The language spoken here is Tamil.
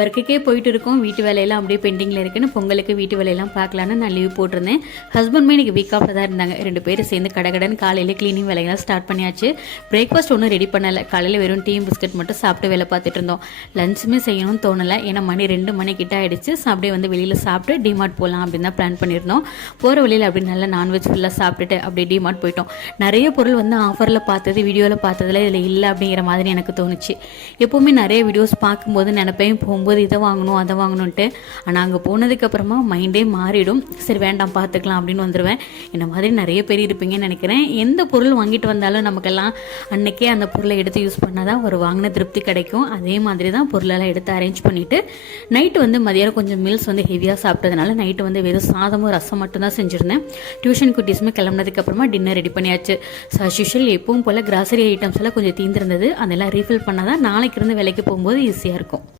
ஒர்க்குக்கே போயிட்டு இருக்கோம். வீட்டு வேலையெல்லாம் அப்படியே பெண்டிங்கில் இருக்குன்னு பொங்கலுக்கு வீட்டு வேலையெல்லாம் பார்க்கலான்னு நான் லீவ் போட்டிருந்தேன். ஹஸ்பண்டுமே இன்றைக்கி வீக் ஆஃபில் தான் இருந்தாங்க. 2 பேரும் சேர்ந்து கடகடன் காலையில் க்ளீனிங் வேலையெல்லாம் ஸ்டார்ட் பண்ணியாச்சு. பிரேக்ஃபாஸ்ட் ஒன்றும் ரெடி பண்ணலை. காலையில் வெறும் டீ பிஸ்கட் மட்டும் சாப்பிட்டு வேலை பார்த்துட்டு இருந்தோம். லஞ்சுமே செய்யணும்னு தோணலை. ஏன்னா மணி 2 மணி கிட்ட ஆகிடுச்சு. அப்படியே வந்து வெளியில் சாப்பிட்டு டிமார்ட் போகலாம் அப்படின்னு தான் பிளான் பண்ணியிருந்தோம். போகிற வழியில் அப்படி நல்லா நான்வெஜ் ஃபுல்லாக சாப்பிட்டுட்டு அப்படியே டிமார்ட் போயிட்டோம். நிறைய பொருள் வந்து ஆஃபரில் பார்த்தது, வீடியோவில் பார்த்ததில் இதில் இல்லை அப்படிங்கிற மாதிரி எனக்கு தோணுச்சு. எப்போவுமே நிறைய வீடியோஸ் பார்க்கும்போது நினைப்பேன் போகும்போது இதை வாங்கணும் அதை வாங்கணுன்ட்டு. ஆனால் அங்கே போனதுக்கப்புறமா மைண்டே மாறிடும். சரி வேண்டாம் பார்த்துக்கலாம் அப்படின்னு வந்துடுவேன். இந்த மாதிரி நிறைய பேர் இருப்பீங்கன்னு நினைக்கிறேன். எந்த பொருள் வாங்கிட்டு வந்தாலும் நமக்கெல்லாம் அன்றைக்கே அந்த பொருளை எடுத்து யூஸ் பண்ணால் தான் ஒரு வாங்கின திருப்தி கிடைக்கும். அதே மாதிரி தான் பொருளெல்லாம் எடுத்து அரேஞ்ச் பண்ணிவிட்டு நைட்டு வந்து மதியானம் கொஞ்சம் மீல்ஸ் வந்து ஹெவியாக சாப்பிட்டதுனால நைட்டு வந்து வெறும் சாதமும் ரசம் மட்டும் தான் செஞ்சுருந்தேன். டியூஷன் குட்டீஸுமே கிளம்புனதுக்கப்புறமா டின்னர் ரெடி பண்ணியாச்சு. யூஷுவல் எப்பவும் போல் கிராசரி ஐட்டம்ஸ் எல்லாம் கொஞ்சம் தீர்ந்துருந்தது. அதெல்லாம் ரீஃபில் பண்ணால் தான் நாளைக்கு இருந்து வேலைக்கு போகும்போது ஈஸியாக இருக்கும்.